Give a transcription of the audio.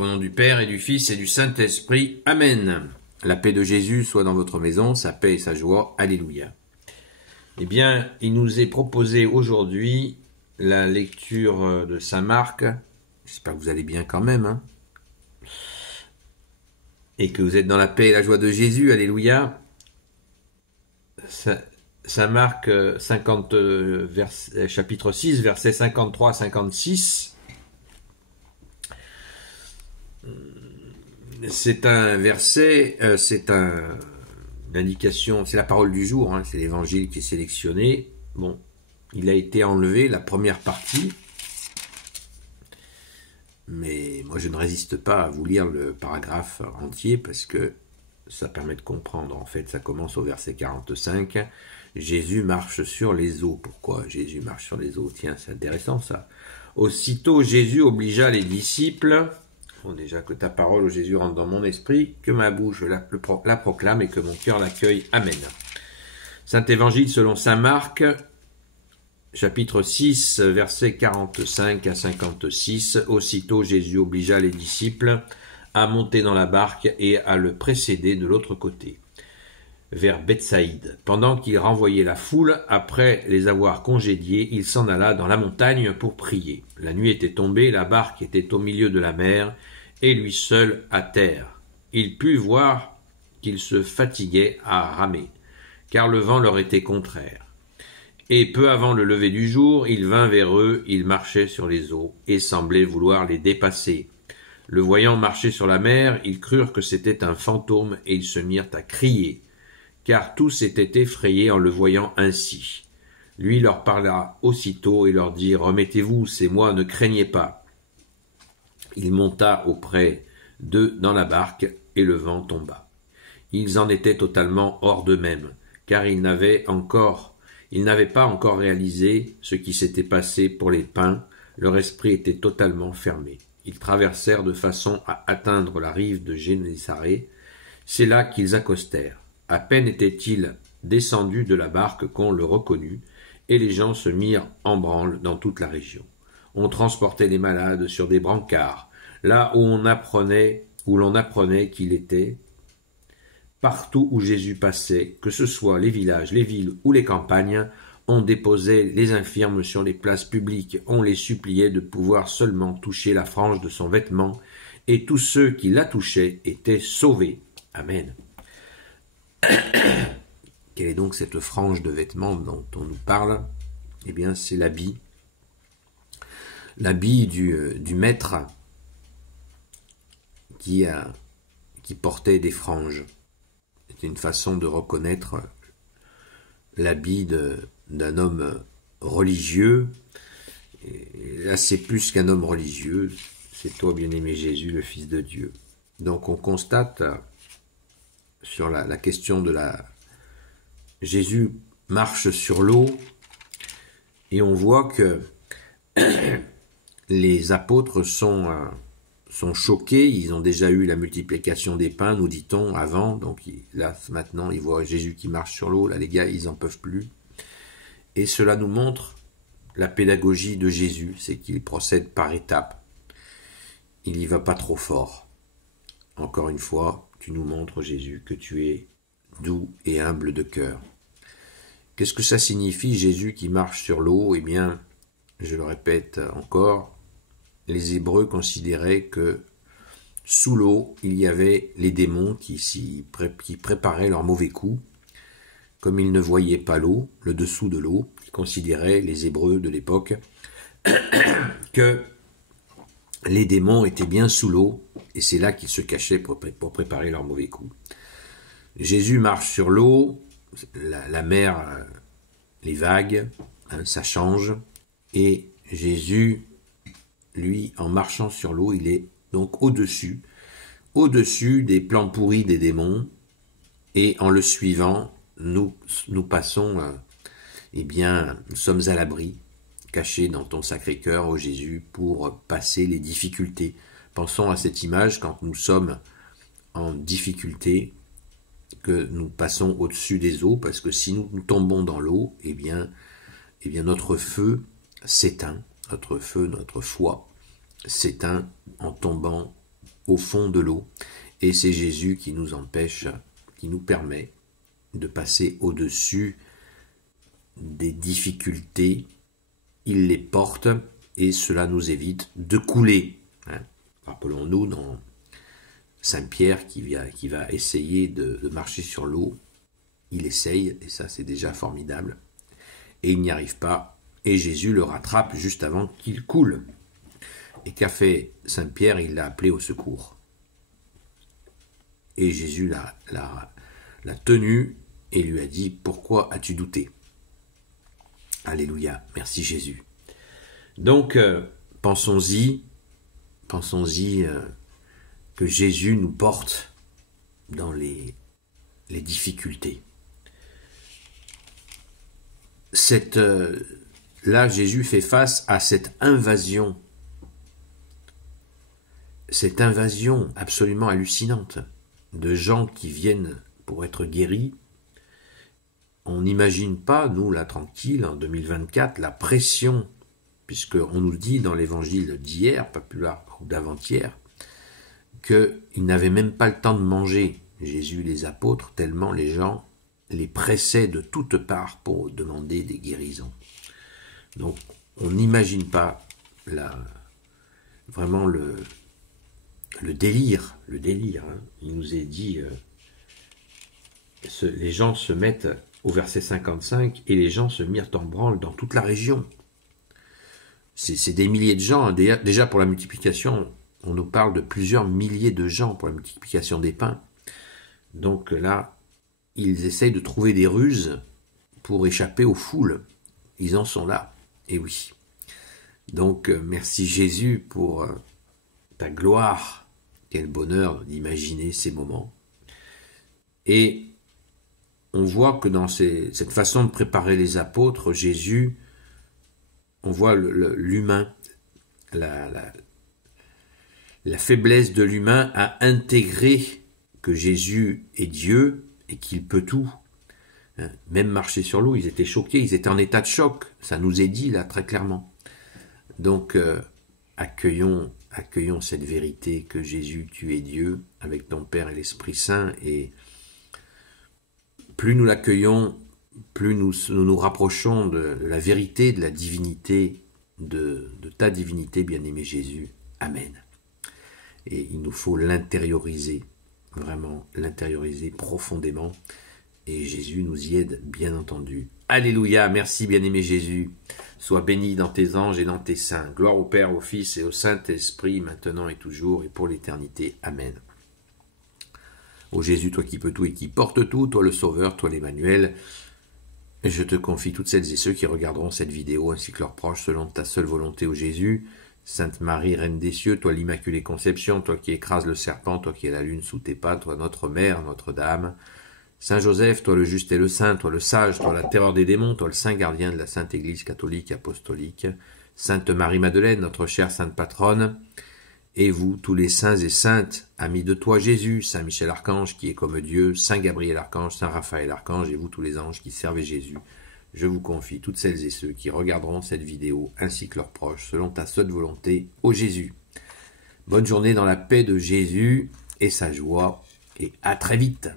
Au nom du Père et du Fils et du Saint-Esprit. Amen. La paix de Jésus soit dans votre maison, sa paix et sa joie. Alléluia. Eh bien, il nous est proposé aujourd'hui la lecture de Saint Marc. J'espère que vous allez bien quand même, hein, et que vous êtes dans la paix et la joie de Jésus. Alléluia. Saint Marc 50, chapitre 6, versets 53 à 56. C'est un verset, une indication, c'est la parole du jour, hein, c'est l'évangile qui est sélectionné. Bon, il a été enlevé, la première partie, mais moi je ne résiste pas à vous lire le paragraphe entier parce que ça permet de comprendre. En fait, ça commence au verset 45. Jésus marche sur les eaux. Pourquoi Jésus marche sur les eaux? Tiens, c'est intéressant ça. Aussitôt, Jésus obligea les disciples. Bon, déjà que ta parole, ô Jésus, rentre dans mon esprit, que ma bouche la proclame et que mon cœur l'accueille. Amen. Saint Évangile selon saint Marc, chapitre 6, versets 45 à 56. Aussitôt, Jésus obligea les disciples à monter dans la barque et à le précéder de l'autre côté, vers Bethsaïde. Pendant qu'il renvoyait la foule, après les avoir congédiés, il s'en alla dans la montagne pour prier. La nuit était tombée, la barque était au milieu de la mer, et lui seul à terre. Il put voir qu'il se fatiguait à ramer, car le vent leur était contraire. Et peu avant le lever du jour, il vint vers eux, il marchait sur les eaux, et semblait vouloir les dépasser. Le voyant marcher sur la mer, ils crurent que c'était un fantôme, et ils se mirent à crier, car tous étaient effrayés en le voyant ainsi. Lui leur parla aussitôt et leur dit « Remettez-vous, c'est moi, ne craignez pas. » Il monta auprès d'eux dans la barque, et le vent tomba. Ils en étaient totalement hors d'eux-mêmes, car ils n'avaient pas encore réalisé ce qui s'était passé pour les pains, leur esprit était totalement fermé. Ils traversèrent de façon à atteindre la rive de Génézareth. C'est là qu'ils accostèrent. À peine étaient-ils descendus de la barque qu'on le reconnut, et les gens se mirent en branle dans toute la région. On transportait les malades sur des brancards, là où l'on apprenait qu'il était. Partout où Jésus passait, que ce soit les villages, les villes ou les campagnes, on déposait les infirmes sur les places publiques, on les suppliait de pouvoir seulement toucher la frange de son vêtement, et tous ceux qui la touchaient étaient sauvés. Amen. Quelle est donc cette frange de vêtements dont on nous parle? Eh bien, c'est l'habit du maître qui portait des franges. C'est une façon de reconnaître l'habit d'un homme religieux. Et là, c'est plus qu'un homme religieux, c'est toi, bien-aimé Jésus, le Fils de Dieu. Donc, on constate sur la question de Jésus marche sur l'eau, et on voit que les apôtres sont choqués. Ils ont déjà eu la multiplication des pains, nous dit-on, avant. Donc là, maintenant, ils voient Jésus qui marche sur l'eau. Là, les gars, ils n'en peuvent plus. Et cela nous montre la pédagogie de Jésus, c'est qu'il procède par étapes. Il n'y va pas trop fort. Encore une fois, tu nous montres, Jésus, que tu es doux et humble de cœur. Qu'est-ce que ça signifie, Jésus qui marche sur l'eau? Eh bien, je le répète encore, les Hébreux considéraient que sous l'eau, il y avait les démons qui préparaient leurs mauvais coups. Comme ils ne voyaient pas l'eau, le dessous de l'eau, ils considéraient, les Hébreux de l'époque, que les démons étaient bien sous l'eau, et c'est là qu'ils se cachaient pour préparer leurs mauvais coups. Jésus marche sur l'eau, la mer, les vagues, ça change, et Jésus, lui, en marchant sur l'eau, il est donc au-dessus des plans pourris des démons, et en le suivant, nous passons, nous sommes à l'abri, cachés dans ton Sacré-Cœur, ô Jésus, pour passer les difficultés. Pensons à cette image quand nous sommes en difficulté, que nous passons au-dessus des eaux, parce que si nous tombons dans l'eau, eh bien notre feu s'éteint, notre foi s'éteint en tombant au fond de l'eau. Et c'est Jésus qui nous empêche, qui nous permet de passer au-dessus des difficultés. Il les porte et cela nous évite de couler. Rappelons-nous dans Saint Pierre qui va essayer de marcher sur l'eau. Il essaye, et ça c'est déjà formidable, et il n'y arrive pas, et Jésus le rattrape juste avant qu'il coule. Et qu'a fait Saint Pierre? Il l'a appelé au secours. Et Jésus l'a tenu et lui a dit: pourquoi as-tu douté? Alléluia, merci Jésus. Donc, pensons-y que Jésus nous porte dans les difficultés. Là, Jésus fait face à cette invasion absolument hallucinante de gens qui viennent pour être guéris. On n'imagine pas, nous, là, tranquille, en 2024, la pression, puisqu'on nous dit dans l'évangile d'hier, pas plus là, ou d'avant-hier, qu'ils n'avaient même pas le temps de manger, Jésus, les apôtres, tellement les gens les pressaient de toutes parts pour demander des guérisons. Donc, on n'imagine pas vraiment le délire. Hein. Il nous est dit, les gens se mettent au verset 55, et les gens se mirent en branle dans toute la région. C'est des milliers de gens. Déjà pour la multiplication, on nous parle de plusieurs milliers de gens pour la multiplication des pains. Donc là, ils essayent de trouver des ruses pour échapper aux foules. Ils en sont là, et oui. Donc merci Jésus pour ta gloire. Quel bonheur d'imaginer ces moments. Et on voit que dans cette façon de préparer les apôtres, Jésus, on voit l'humain, la faiblesse de l'humain à intégrer que Jésus est Dieu et qu'il peut tout. Même marcher sur l'eau, ils étaient choqués, ils étaient en état de choc. Ça nous est dit là très clairement. Donc accueillons cette vérité que Jésus, tu es Dieu, avec ton Père et l'Esprit Saint, et plus nous l'accueillons, plus nous rapprochons de la vérité, de la divinité, de ta divinité, bien-aimé Jésus. Amen. Et il nous faut l'intérioriser, vraiment l'intérioriser profondément, et Jésus nous y aide, bien entendu. Alléluia, merci bien-aimé Jésus. Sois béni dans tes anges et dans tes saints. Gloire au Père, au Fils et au Saint-Esprit, maintenant et toujours, et pour l'éternité. Amen. Ô Jésus, toi qui peux tout et qui porte tout, toi le Sauveur, toi l'Emmanuel, je te confie toutes celles et ceux qui regarderont cette vidéo, ainsi que leurs proches, selon ta seule volonté, ô Jésus. Sainte Marie, Reine des cieux, toi l'Immaculée Conception, toi qui écrases le serpent, toi qui es la lune sous tes pas, toi notre Mère, Notre-Dame. Saint Joseph, toi le juste et le saint, toi le sage, toi la terreur des démons, toi le saint gardien de la Sainte Église catholique et apostolique. Sainte Marie-Madeleine, notre chère Sainte Patronne. Et vous, tous les saints et saintes, amis de toi Jésus, Saint Michel Archange qui est comme Dieu, Saint Gabriel Archange, Saint Raphaël Archange, et vous tous les anges qui servez Jésus, je vous confie toutes celles et ceux qui regarderont cette vidéo, ainsi que leurs proches, selon ta seule volonté, ô Jésus. Bonne journée dans la paix de Jésus et sa joie, et à très vite.